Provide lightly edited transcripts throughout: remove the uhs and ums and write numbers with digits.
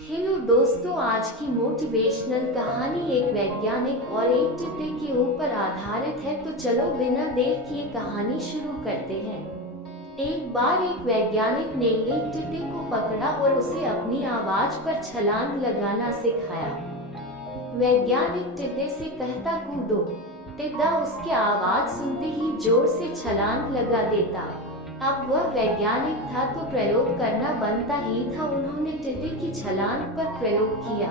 Hello दोस्तों, आज की मोटिवेशनल कहानी एक वैज्ञानिक और एक टिड्डे के ऊपर आधारित है। तो चलो बिना देर किए कहानी शुरू करते हैं। एक बार एक वैज्ञानिक ने एक टिड्डे को पकड़ा और उसे अपनी आवाज पर छलांग लगाना सिखाया। वैज्ञानिक टिड्डे से कहता, कूदो। टिड्डा उसकी आवाज सुनते ही जोर से छलांग लगा देता। अब वह वैज्ञानिक था तो प्रयोग करना बनता ही था। उन्होंने टिड्डे की छलांग पर प्रयोग किया।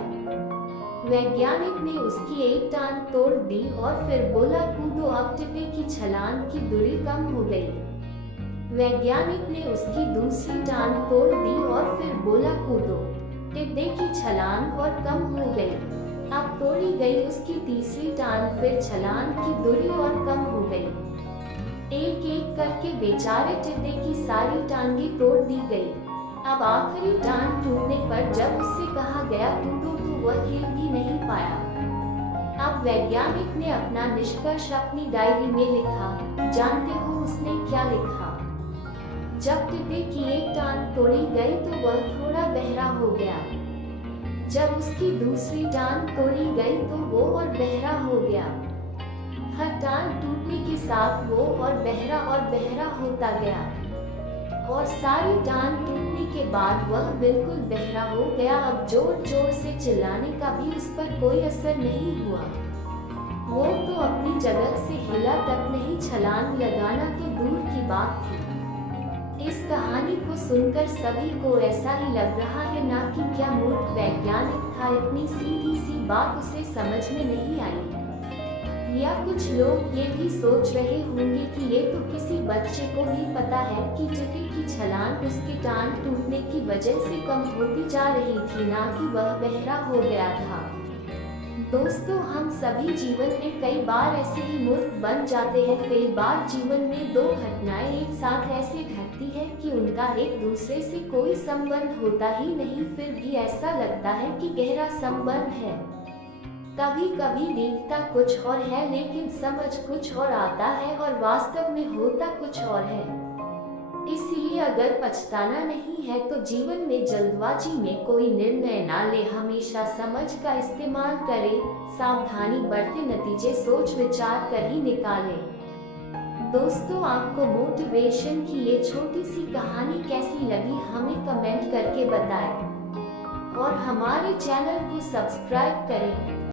वैज्ञानिक ने उसकी एक टांग तोड़ दी और फिर बोला, कूदो। अब टिड्डे की छलांग की दूरी कम हो गई। वैज्ञानिक ने उसकी दूसरी टांग तोड़ दी और फिर बोला, कूदो। टिड्डे की छलांग और कम हो गई। अब तोड़ी गई उसकी तीसरी टांग, फिर छलांग की दूरी और कम हो गई। एक एक करके बेचारे टिड्डे की सारी टांगें तोड़ दी गई। अब आखिरी टांग टूटने पर जब उससे कहा गया कूदो तो वह हिल भी नहीं पाया। अब वैज्ञानिक ने अपना निष्कर्ष अपनी डायरी में लिखा। जानते हो उसने क्या लिखा? जब टिड्डे की एक टांग तोड़ी गई तो वह थोड़ा बहरा हो गया। जब उसकी दूसरी टांग तोड़ी गई तो वो और बहरा हो गया। हर टांग टूटने के साथ वो और बहरा होता गया और सारी टांग टूटने के बाद वह बिल्कुल बहरा हो गया। अब जोर जोर से चिल्लाने का भी उस पर कोई असर नहीं हुआ। वो तो अपनी जगह से हिला तक नहीं, छलांग लगाना तो दूर की बात थी। इस कहानी को सुनकर सभी को ऐसा ही लग रहा है ना कि क्या मूर्ख वैज्ञानिक था, इतनी सीधी सी बात उसे समझ में नहीं आई। या कुछ लोग ये भी सोच रहे होंगे कि ये तो किसी बच्चे को भी पता है कि टिड्डे की छलांग उसकी टांग टूटने की वजह से कम होती जा रही थी, ना कि वह बहरा हो गया था। दोस्तों, हम सभी जीवन में कई बार ऐसे ही मूर्ख बन जाते हैं। कई बार जीवन में दो घटनाएं एक साथ ऐसे घटती है कि उनका एक दूसरे से कोई संबंध होता ही नहीं, फिर भी ऐसा लगता है कि गहरा संबंध है। कभी कभी दिखता कुछ और है लेकिन समझ कुछ और आता है और वास्तव में होता कुछ और है। इसलिए अगर पछताना नहीं है तो जीवन में जल्दबाजी में कोई निर्णय ना ले, हमेशा समझ का इस्तेमाल करें, सावधानी बरते, नतीजे सोच विचार कर ही निकालें। दोस्तों, आपको मोटिवेशन की ये छोटी सी कहानी कैसी लगी हमें कमेंट करके बताएं और हमारे चैनल को सब्सक्राइब करें।